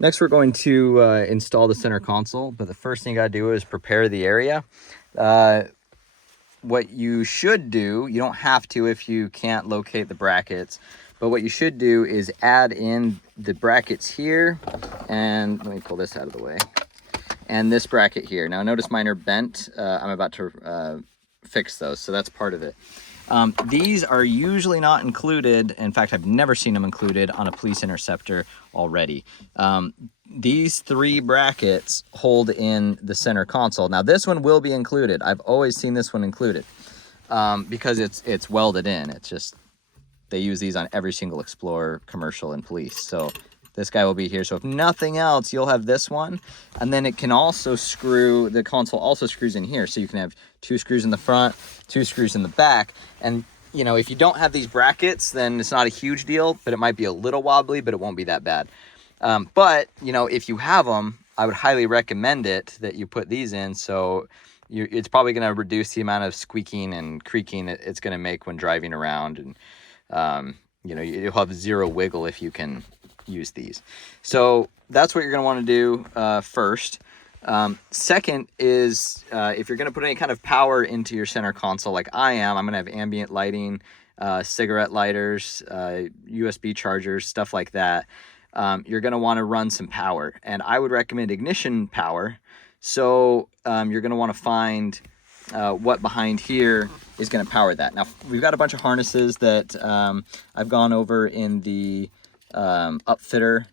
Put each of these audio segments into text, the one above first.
Next, we're going to install the center console, but the first thing you gotta do is prepare the area. What you should do, you don't have to if you can't locate the brackets, but what you should do is add in the brackets here, and let me pull this out of the way, and this bracket here. Now notice mine are bent. I'm about to fix those, so that's part of it. These are usually not included. In fact, I've never seen them included on a police interceptor already. These three brackets hold in the center console. Now this one will be included. I've always seen this one included because it's welded in. It's just, they use these on every single Explorer commercial and police. So this guy will be here. So if nothing else, you'll have this one. And then it can also screw, the console also screws in here. So you can have 2 screws in the front, 2 screws in the back. And you know, if you don't have these brackets, then it's not a huge deal, but it might be a little wobbly, but it won't be that bad. But you know, if you have them, I would highly recommend it that you put these in. So it's probably going to reduce the amount of squeaking and creaking it's going to make when driving around. And, you know, you'll have 0 wiggle if you can use these. So that's what you're going to want to do first. Second is if you're going to put any kind of power into your center console like I am, I'm going to have ambient lighting, cigarette lighters, USB chargers, stuff like that. You're going to want to run some power, and I would recommend ignition power. So you're going to want to find what behind here is going to power that. Now we've got a bunch of harnesses that I've gone over in the upfitter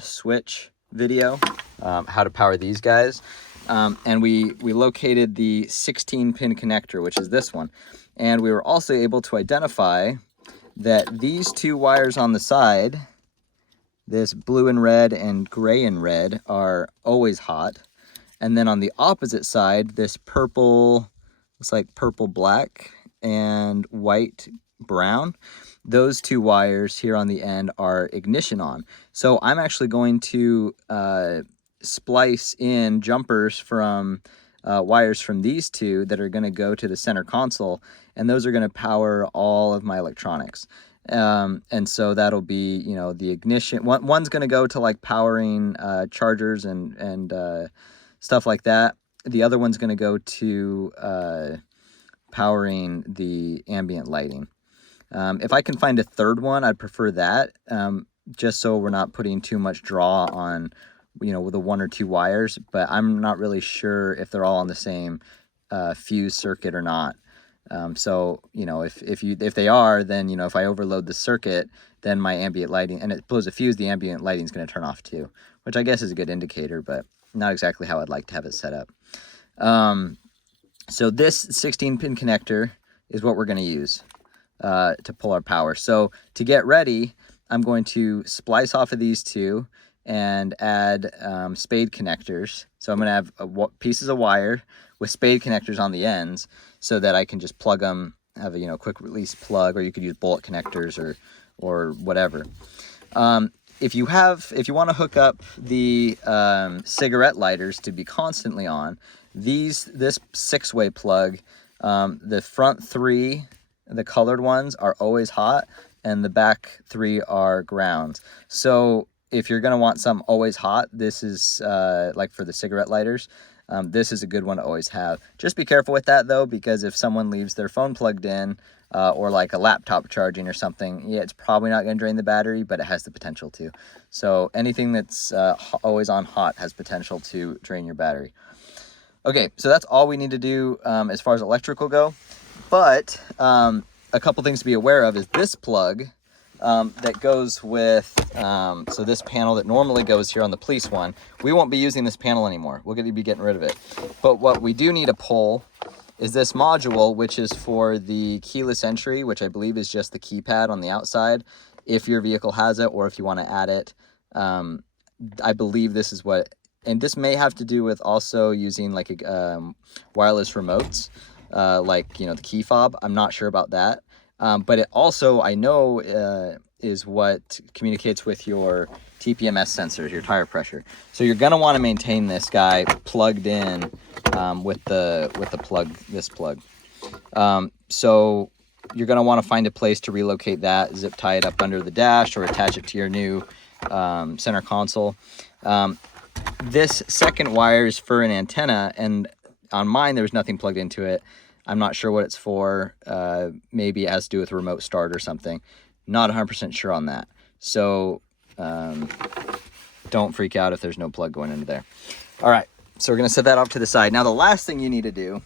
switch video, how to power these guys. And we located the 16-pin connector, which is this one. And we were also able to identify that these 2 wires on the side, this blue and red and gray and red, are always hot. And then on the opposite side, this purple, looks like purple black and white brown, those 2 wires here on the end are ignition on. So I'm actually going to splice in jumpers from wires from these 2 that are going to go to the center console, and those are going to power all of my electronics. And so that'll be, you know, the ignition. One's going to go to like powering chargers and stuff like that. The other one's going to go to powering the ambient lighting. If I can find a third one, I'd prefer that, just so we're not putting too much draw on, you know, with the 1 or 2 wires. But I'm not really sure if they're all on the same fuse circuit or not. So, you know, if they are, then, you know, if I overload the circuit, then my ambient lighting, and it blows a fuse, the ambient lighting is going to turn off too, which I guess is a good indicator, but not exactly how I'd like to have it set up. So this 16-pin connector is what we're going to use to pull our power. So to get ready, I'm going to splice off of these 2 and add spade connectors. So I'm going to have pieces of wire with spade connectors on the ends so that I can just plug them, have a, you know, quick release plug, or you could use bullet connectors or whatever. If you want to hook up the cigarette lighters to be constantly on, this 6-way plug, the front 3, the colored ones, are always hot, and the back 3 are grounds. So if you're going to want some always hot, this is like for the cigarette lighters, this is a good one to always have. Just be careful with that though, because if someone leaves their phone plugged in or like a laptop charging or something, yeah, it's probably not going to drain the battery, but it has the potential to. So anything that's always on hot has potential to drain your battery. Okay, so that's all we need to do as far as electrical go. But a couple things to be aware of is this plug that goes with, so this panel that normally goes here on the police one, we won't be using this panel anymore. We're going to be getting rid of it. But what we do need to pull is this module, which is for the keyless entry, which I believe is just the keypad on the outside, if your vehicle has it, or if you want to add it. I believe this is what, and this may have to do with also using like a wireless remotes, like, you know, the key fob. I'm not sure about that. But it also, I know, is what communicates with your TPMS sensors, your tire pressure. So you're going to want to maintain this guy plugged in with the plug, this plug. So you're going to want to find a place to relocate that, zip tie it up under the dash, or attach it to your new center console. This second wire is for an antenna, and on mine there was nothing plugged into it. I'm not sure what it's for. Maybe it has to do with remote start or something. Not 100% sure on that. So don't freak out if there's no plug going into there. All right, so we're gonna set that off to the side. Now the last thing you need to do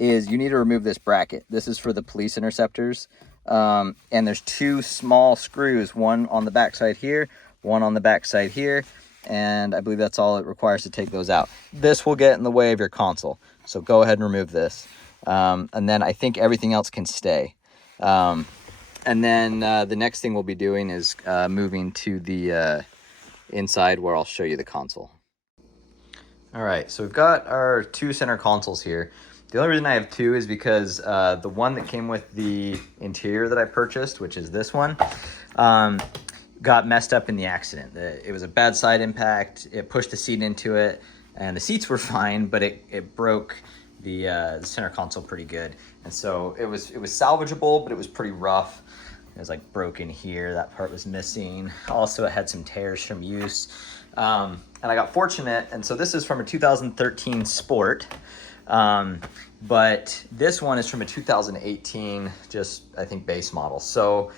is you need to remove this bracket. This is for the police interceptors. And there's two small screws, one on the back side here, one on the back side here. And I believe that's all it requires to take those out. This will get in the way of your console. So go ahead and remove this. And then I think everything else can stay. And then the next thing we'll be doing is moving to the inside where I'll show you the console. All right, so we've got our two center consoles here. The only reason I have two is because the one that came with the interior that I purchased, which is this one, got messed up in the accident. It was a bad side impact. It pushed the seat into it, and the seats were fine, but it broke the center console pretty good. And so it was salvageable, but it was pretty rough. It was like broken here. That part was missing. Also, it had some tears from use. And I got fortunate, and so this is from a 2013 Sport. But this one is from a 2018, just I think base model. So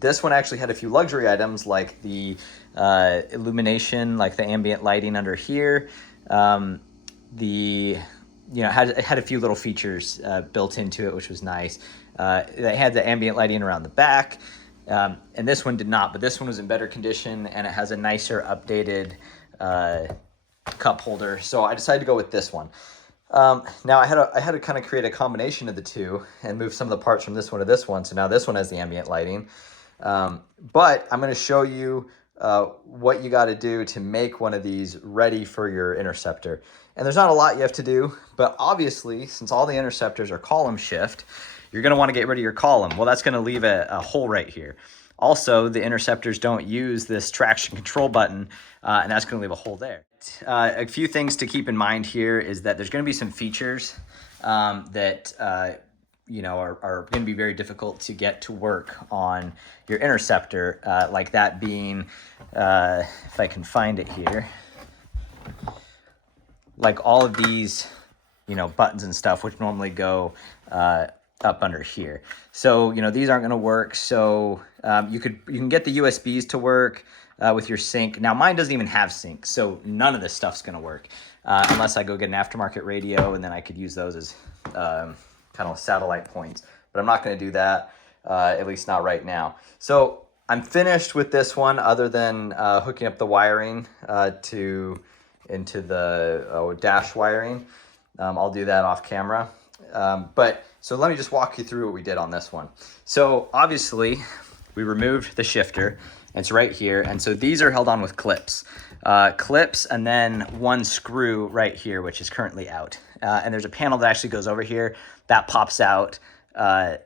this one actually had a few luxury items like the illumination, like the ambient lighting under here. It had a few little features built into it, which was nice. They had the ambient lighting around the back, and this one did not, but this one was in better condition, and it has a nicer updated cup holder. So I decided to go with this one. Now I had to kind of create a combination of the two and move some of the parts from this one to this one. So now this one has the ambient lighting. But I'm going to show you what you got to do to make one of these ready for your Interceptor. And there's not a lot you have to do, but obviously, since all the Interceptors are column shift, you're going to want to get rid of your column. Well, that's going to leave a hole right here. Also, the Interceptors don't use this traction control button, and that's going to leave a hole there. A few things to keep in mind here is that there's going to be some features that are going to be very difficult to get to work on your Interceptor, like that being, if I can find it here, like all of these, buttons and stuff, which normally go up under here. So, these aren't going to work. So you can get the USBs to work with your sync. Now mine doesn't even have sync, so none of this stuff's going to work unless I go get an aftermarket radio, and then I could use those as kind of satellite points. But I'm not going to do that, at least not right now. So I'm finished with this one, other than hooking up the wiring into the dash wiring. I'll do that off camera. So let me just walk you through what we did on this one. So obviously we removed the shifter. It's right here. And so these are held on with clips. Clips, and then one screw right here, which is currently out. And there's a panel that actually goes over here. That pops out.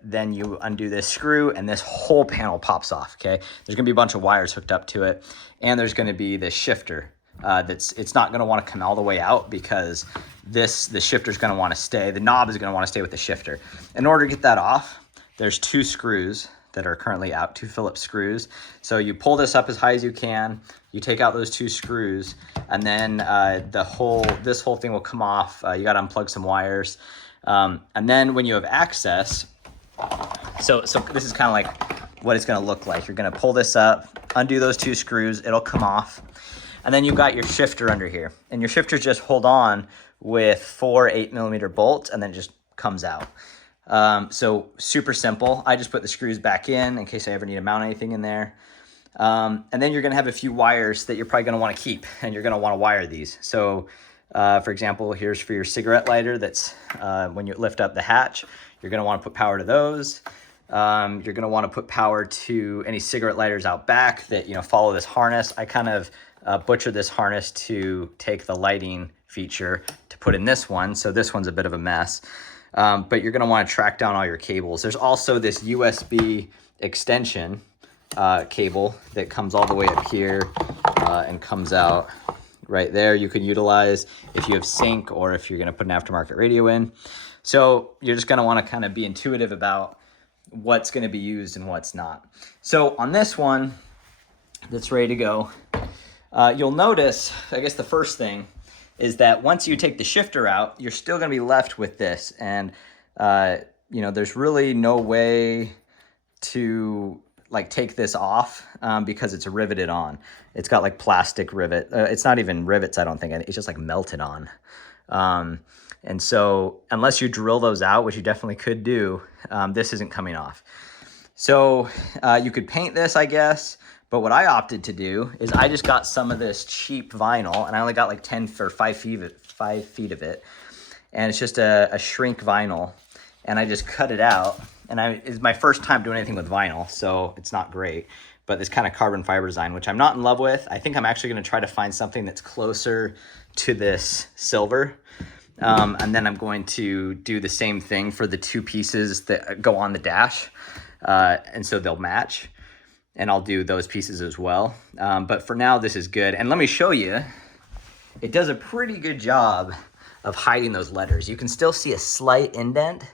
Then you undo this screw, and this whole panel pops off, okay? There's gonna be a bunch of wires hooked up to it. And there's gonna be this shifter. It's not gonna wanna come all the way out, because the shifter's gonna wanna stay. The knob is gonna wanna stay with the shifter. In order to get that off, there's two screws that are currently out, two Phillips screws. So you pull this up as high as you can, you take out those two screws, and then this whole thing will come off. You gotta unplug some wires. And then when you have access, so this is kind of like what it's gonna look like. You're gonna pull this up, undo those two screws, it'll come off. And then you've got your shifter under here. And your shifters just hold on with 4 8mm bolts, and then it just comes out. So super simple. I just put the screws back in case I ever need to mount anything in there. And then you're gonna have a few wires that you're probably gonna wanna keep, and you're gonna wanna wire these. So for example, here's for your cigarette lighter. That's when you lift up the hatch, you're gonna wanna put power to those. You're gonna wanna put power to any cigarette lighters out back that follow this harness. I kind of butchered this harness to take the lighting feature to put in this one. So this one's a bit of a mess. But you're gonna wanna track down all your cables. There's also this USB extension cable that comes all the way up here and comes out right there. You can utilize if you have sync or if you're gonna put an aftermarket radio in. So you're just gonna wanna kind of be intuitive about what's gonna be used and what's not. So on this one, that's ready to go. You'll notice, I guess the first thing is that once you take the shifter out, you're still going to be left with this. And, you know, there's really no way to like take this off because it's riveted on. It's got like plastic rivet. It's not even rivets, I don't think. It's just like melted on. And so unless you drill those out, which you definitely could do, this isn't coming off. So you could paint this, I guess. But what I opted to do is I just got some of this cheap vinyl, and I only got like 5 feet of it. And it's just a shrink vinyl. And I just cut it out. And it's my first time doing anything with vinyl, so it's not great. But this kind of carbon fiber design, which I'm not in love with. I think I'm actually going to try to find something that's closer to this silver. And then I'm going to do the same thing for the 2 pieces that go on the dash. And so they'll match. And I'll do those pieces as well. But for now, this is good. And let me show you, it does a pretty good job of hiding those letters. You can still see a slight indent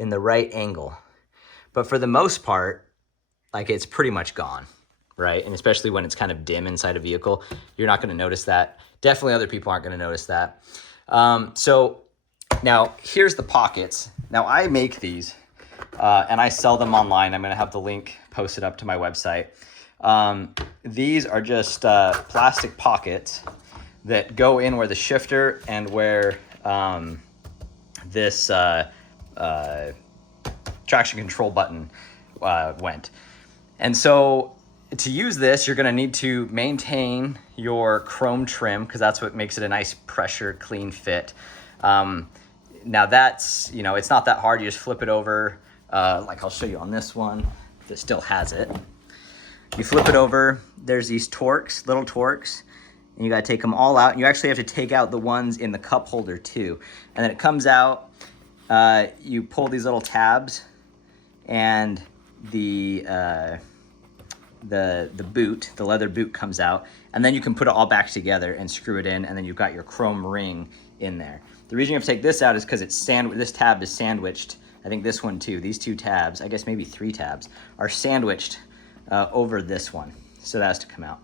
in the right angle. But for the most part, like it's pretty much gone, right? And especially when it's kind of dim inside a vehicle, you're not gonna notice that. Definitely other people aren't gonna notice that. So now here's the pockets. Now I make these and I sell them online. I'm gonna have the link posted up to my website. These are just plastic pockets that go in where the shifter and where this traction control button went. And so to use this, you're gonna need to maintain your chrome trim because that's what makes it a nice pressure, clean fit. Now that's, you know, it's not that hard. You just flip it over. Like I'll show you on this one that still has it. You flip it over, there's these Torx, little Torx, and you gotta take them all out. And you actually have to take out the ones in the cup holder too. And then it comes out, you pull these little tabs and the boot, the leather boot comes out, and then you can put it all back together and screw it in, and then you've got your chrome ring in there. The reason you have to take this out is because this tab is sandwiched. I think this one too, these 2 tabs, I guess maybe 3 tabs, are sandwiched over this one. So that has to come out.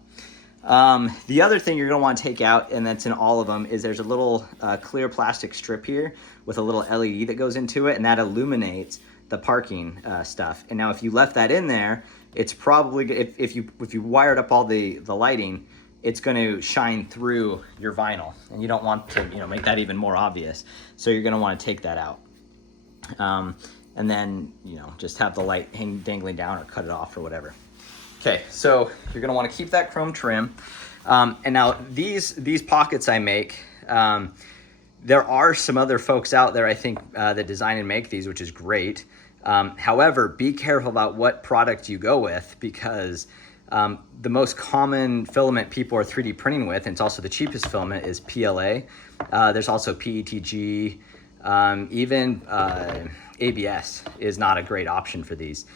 The other thing you're gonna wanna take out, and that's in all of them, is there's a little clear plastic strip here with a little LED that goes into it, and that illuminates the parking stuff. And now if you left that in there, it's probably, if you wired up all the lighting, it's gonna shine through your vinyl, and you don't want to, you know, make that even more obvious. So you're gonna wanna take that out. And then, you know, just have the light dangling down or cut it off or whatever. Okay, so you're gonna wanna keep that chrome trim. And now these pockets I make, there are some other folks out there, I think, that design and make these, which is great. However, be careful about what product you go with because the most common filament people are 3D printing with, and it's also the cheapest filament, is PLA. There's also PETG. Even ABS is not a great option for these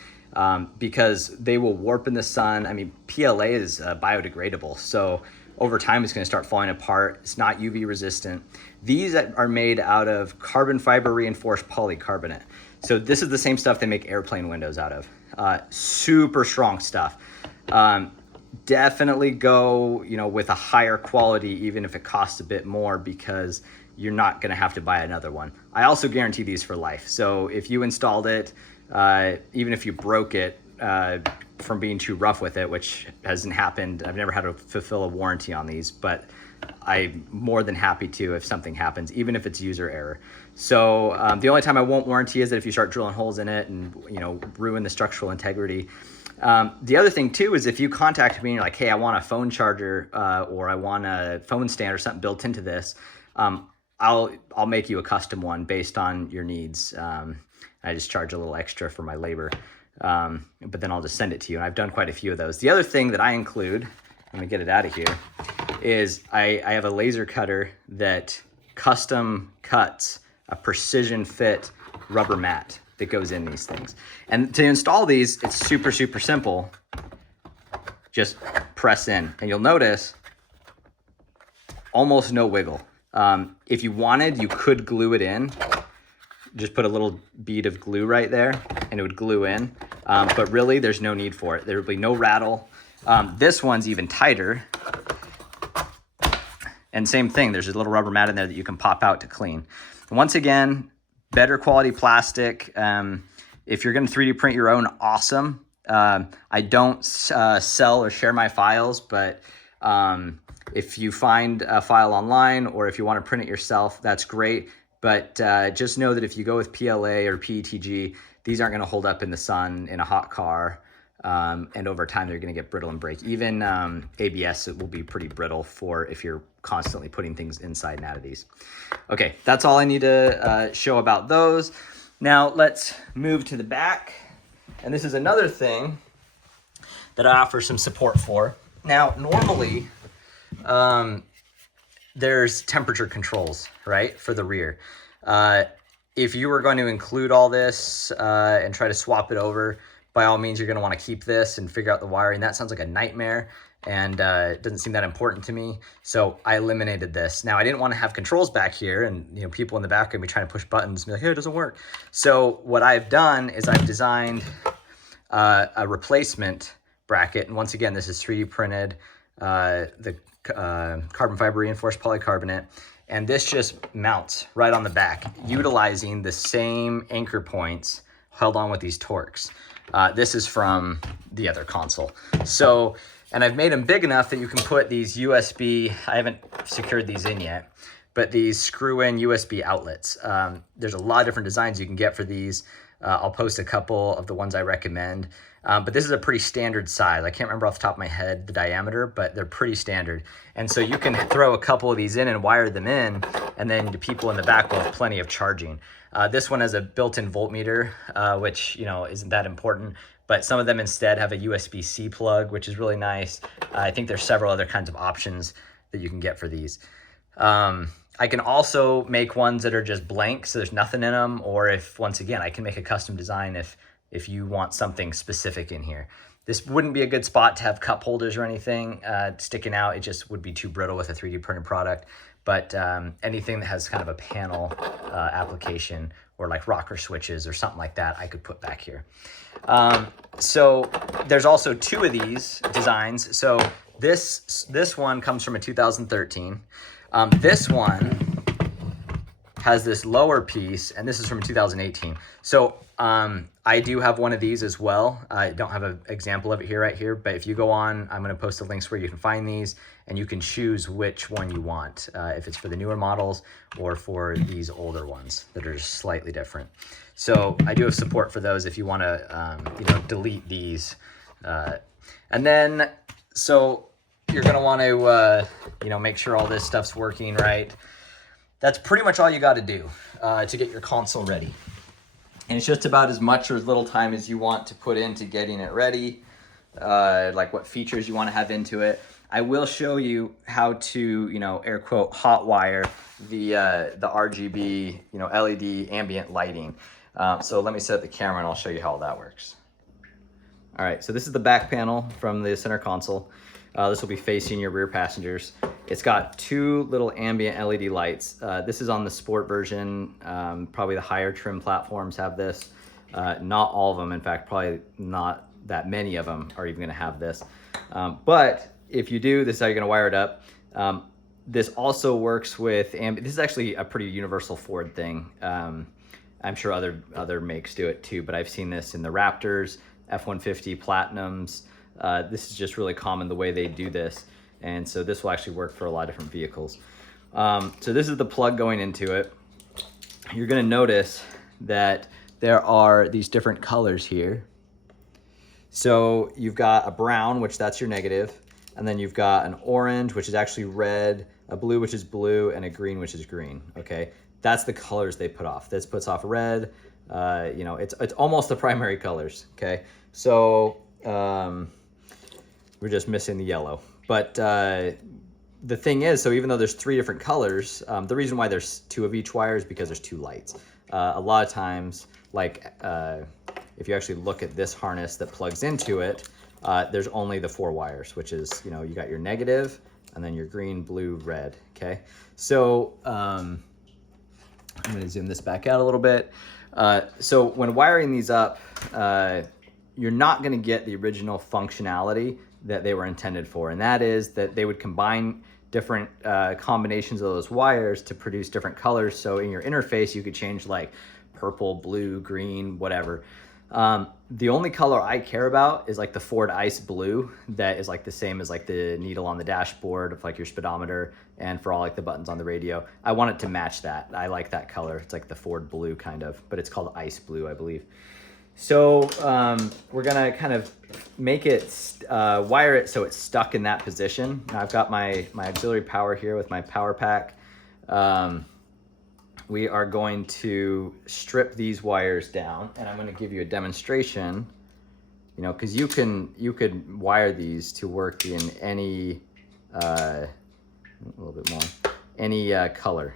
because they will warp in the sun. I mean, PLA is biodegradable, so over time it's going to start falling apart. It's not UV resistant. These are made out of carbon fiber reinforced polycarbonate. So this is the same stuff they make airplane windows out of. Super strong stuff. Definitely go, you know, with a higher quality, even if it costs a bit more, because you're not going to have to buy another one. I also guarantee these for life. So if you installed it, even if you broke it from being too rough with it, which hasn't happened, I've never had to fulfill a warranty on these, but I'm more than happy to if something happens, even if it's user error. So the only time I won't warranty is that if you start drilling holes in it and, you know, ruin the structural integrity. The other thing too is if you contact me and you're like, hey, I want a phone charger or I want a phone stand or something built into this, I'll make you a custom one based on your needs. I just charge a little extra for my labor, but then I'll just send it to you. And I've done quite a few of those. The other thing that I include, I'm gonna get it out of here, is I have a laser cutter that custom cuts a precision fit rubber mat that goes in these things. And to install these, it's super, super simple. Just press in, and you'll notice almost no wiggle. If you wanted, you could glue it in. Just put a little bead of glue right there and it would glue in. But really there's no need for it. There will be no rattle. This one's even tighter. And same thing, there's a little rubber mat in there that you can pop out to clean. Once again, better quality plastic. If you're gonna 3D print your own, awesome. I don't sell or share my files, but if you find a file online or if you wanna print it yourself, that's great. But just know that if you go with PLA or PETG, these aren't gonna hold up in the sun in a hot car. And over time, they're gonna get brittle and break. Even ABS, it will be pretty brittle for if you're constantly putting things inside and out of these. Okay, that's all I need to show about those. Now let's move to the back. And this is another thing that I offer some support for. Now, normally, there's temperature controls, right, for the rear. If you were going to include all this and try to swap it over, by all means, you're going to want to keep this and figure out the wiring. That sounds like a nightmare, and it doesn't seem that important to me. So I eliminated this. Now, I didn't want to have controls back here, and people in the back are going to be trying to push buttons and be like, hey, it doesn't work. So what I've done is I've designed a replacement bracket. And once again, this is 3D printed, the carbon fiber reinforced polycarbonate. And this just mounts right on the back, utilizing the same anchor points held on with these Torx. This is from the other console. So, and I've made them big enough that you can put these USB, I haven't secured these in yet, but these screw-in USB outlets. There's a lot of different designs you can get for these. I'll post a couple of the ones I recommend. But this is a pretty standard size. I can't remember off the top of my head the diameter, but they're pretty standard. And so you can throw a couple of these in and wire them in, and then the people in the back will have plenty of charging. This one has a built-in voltmeter, which isn't that important, but some of them instead have a USB-C plug, which is really nice. I think there's several other kinds of options that you can get for these. I can also make ones that are just blank, so there's nothing in them, or if, once again, I can make a custom design if you want something specific in here. This wouldn't be a good spot to have cup holders or anything sticking out. It just would be too brittle with a 3D printed product. But anything that has kind of a panel application or like rocker switches or something like that, I could put back here. So there's also two of these designs. So this one comes from a 2013. This one has this lower piece, and this is from 2018. So I do have one of these as well. I don't have an example of it right here, but if you go on, I'm going to post the links where you can find these, and you can choose which one you want, if it's for the newer models or for these older ones that are just slightly different. So I do have support for those if you want to, delete these. And then, so you're going to want to, make sure all this stuff's working right. That's pretty much all you got to do to get your console ready. And it's just about as much or as little time as you want to put into getting it ready, like what features you want to have into it. I will show you how to, air quote, hot wire the RGB, LED ambient lighting. So let me set up the camera and I'll show you how all that works. All right, so this is the back panel from the center console. This will be facing your rear passengers. It's got two little ambient LED lights. This is on the sport version. Probably the higher trim platforms have this. Not all of them, in fact, probably not that many of them are even gonna have this. But if you do, this is how you're gonna wire it up. This also works with ambient. This is actually a pretty universal Ford thing. I'm sure other makes do it too, but I've seen this in the Raptors, F-150 Platinums. This is just really common the way they do this. And so this will actually work for a lot of different vehicles. So this is the plug going into it. You're gonna notice that there are these different colors here. So you've got a brown, which that's your negative. And then you've got an orange, which is actually red, a blue, which is blue, and a green, which is green, okay? That's the colors they put off. This puts off red. It's almost the primary colors, okay? So we're just missing the yellow. But the thing is, so even though there's three different colors, the reason why there's two of each wire is because there's two lights. A lot of times, like if you actually look at this harness that plugs into it, there's only the 4 wires, which is, you got your negative and then your green, blue, red, okay? So I'm gonna zoom this back out a little bit. So when wiring these up, you're not gonna get the original functionality that they were intended for, and that is that they would combine different combinations of those wires to produce different colors. So in your interface, you could change like purple, blue, green, whatever. The only color I care about is like the Ford Ice Blue, that is like the same as like the needle on the dashboard of like your speedometer, and for all like the buttons on the radio. I want it to match that. I like that color. It's like the Ford Blue kind of, but it's called Ice Blue, I believe. So we're gonna kind of make it, wire it so it's stuck in that position. Now I've got my auxiliary power here with my power pack. We are going to strip these wires down, and I'm going to give you a demonstration, you know, because you could wire these to work in any, a little bit more, any color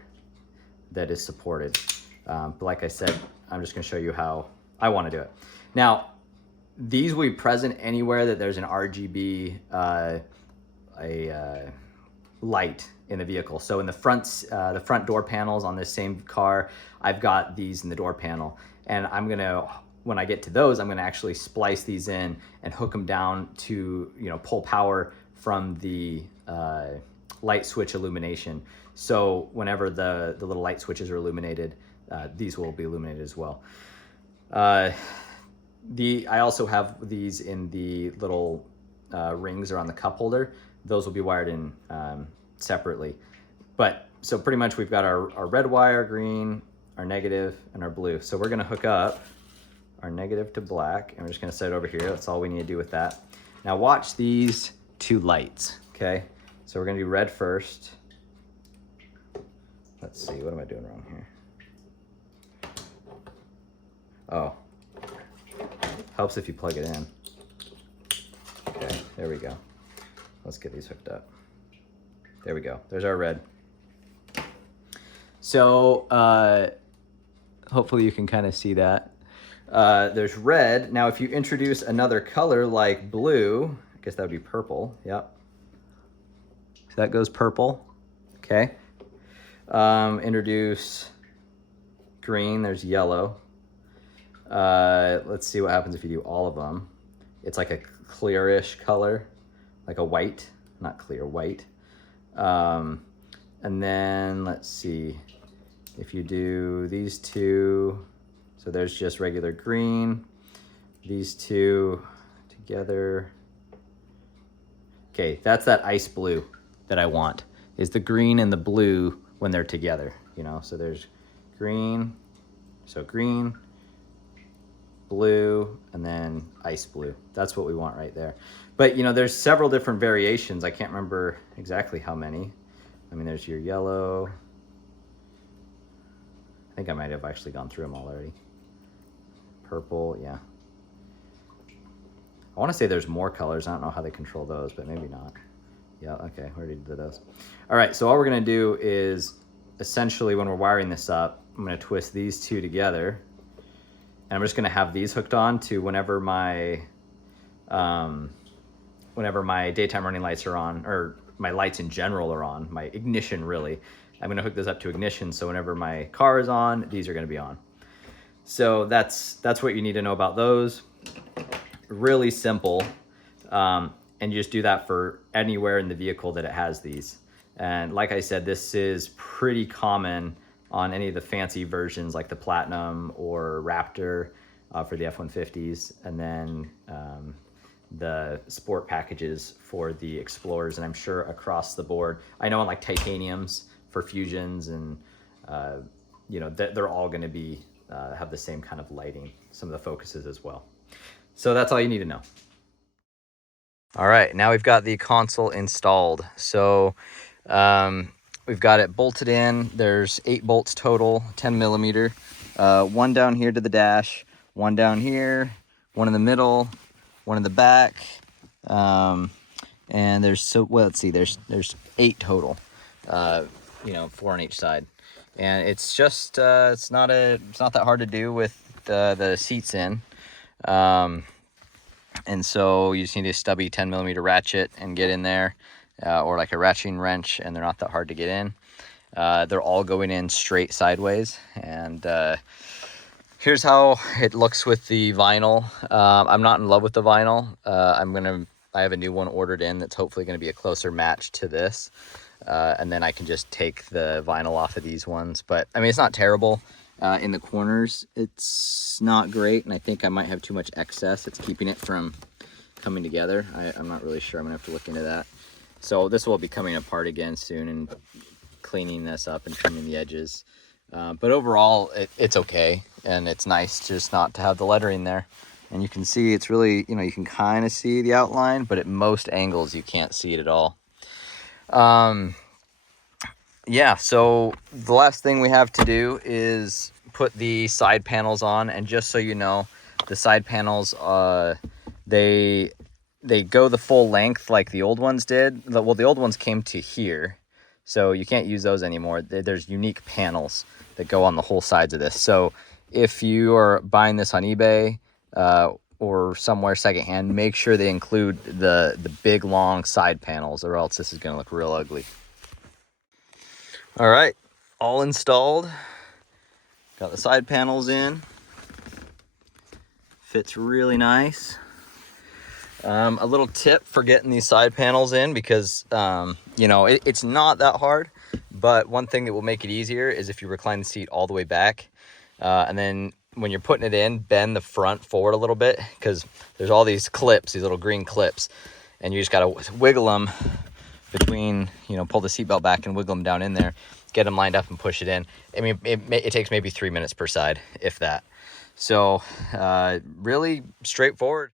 that is supported. But like I said, I'm just going to show you how I want to do it. Now, these will be present anywhere that there's an RGB light in the vehicle. So in the front door panels on this same car, I've got these in the door panel, and I'm gonna, when I get to those, I'm gonna actually splice these in and hook them down to, you know, pull power from the light switch illumination. So whenever the little light switches are illuminated, these will be illuminated as well. I also have these in the little rings around the cup holder. Those will be wired in separately. But so pretty much we've got our red wire, green, our negative, and our blue. So we're gonna hook up our negative to black, and we're just gonna set it over here. That's all we need to do with that. Now watch these two lights, okay? So we're gonna do red first. Let's see, what am I doing wrong here? Oh, helps if you plug it in. Okay, there we go. Let's get these hooked up. There we go. There's our red. So hopefully you can kind of see that. There's red. Now if you introduce another color like blue, I guess that would be purple. Yep. So that goes purple. Okay. Introduce green. There's yellow. Let's see what happens if you do all of them. It's like a clearish color, like a white, not clear, white. And then let's see if you do these two. So there's just regular green, these two together. Okay, that's that ice blue that I want, is the green and the blue when they're together, you know? So there's green, so green, blue, and then ice blue. That's what we want right there. But you know, there's several different variations. I can't remember exactly how many. I mean, there's your yellow. I think I might have actually gone through them all already. Purple, yeah. I want to say there's more colors. I don't know how they control those, but maybe not. Yeah, okay, we already did those. All right, so all we're gonna do is, essentially when we're wiring this up, I'm gonna twist these two together, and I'm just gonna have these hooked on to whenever my daytime running lights are on, or my lights in general are on, my ignition really. I'm gonna hook this up to ignition, so whenever my car is on, these are gonna be on. So that's what you need to know about those. Really simple, and you just do that for anywhere in the vehicle that it has these. And like I said, this is pretty common on any of the fancy versions like the Platinum or Raptor for the F-150s, and then the sport packages for the Explorers, and I'm sure across the board. I know on like Titaniums for Fusions, and you know, they're all gonna be have the same kind of lighting, some of the Focuses as well. So that's all you need to know. All right, now we've got the console installed. So we've got it bolted in. There's 8 bolts total, 10 millimeter. One down here to the dash, one down here, one in the middle, one in the back. And there's, well, let's see, there's 8 total, you know, 4 on each side. And it's just, it's not that hard to do with the seats in. And so you just need a stubby 10 millimeter ratchet and get in there, or like a ratcheting wrench, and they're not that hard to get in. They're all going in straight sideways. And here's how it looks with the vinyl. I'm not in love with the vinyl. I'm gonna I have a new one ordered in that's hopefully going to be a closer match to this. And then I can just take the vinyl off of these ones. But I mean, it's not terrible. In the corners, it's not great. And I think I might have too much excess. It's keeping it from coming together. I'm not really sure. I'm gonna have to look into that. So this will be coming apart again soon and cleaning this up and trimming the edges. But overall, it's okay. And it's nice just not to have the lettering there. And you can see it's really, you know, you can kind of see the outline, but at most angles, you can't see it at all. Yeah, so the last thing we have to do is put the side panels on. And just so you know, the side panels, they go the full length like the old ones did. Well, the old ones came to here, so you can't use those anymore. There's unique panels that go on the whole sides of this. So if you are buying this on eBay or somewhere secondhand, make sure they include the big long side panels, or else this is going to look real ugly. All right, all installed. Got the side panels in. Fits really nice. A little tip for getting these side panels in, because you know, it's not that hard, but one thing that will make it easier is if you recline the seat all the way back, and then when you're putting it in, bend the front forward a little bit, because there's all these clips, these little green clips, and you just got to wiggle them between, you know, pull the seatbelt back and wiggle them down in there, get them lined up and push it in. I mean, it takes maybe 3 minutes per side, if that. So really straightforward.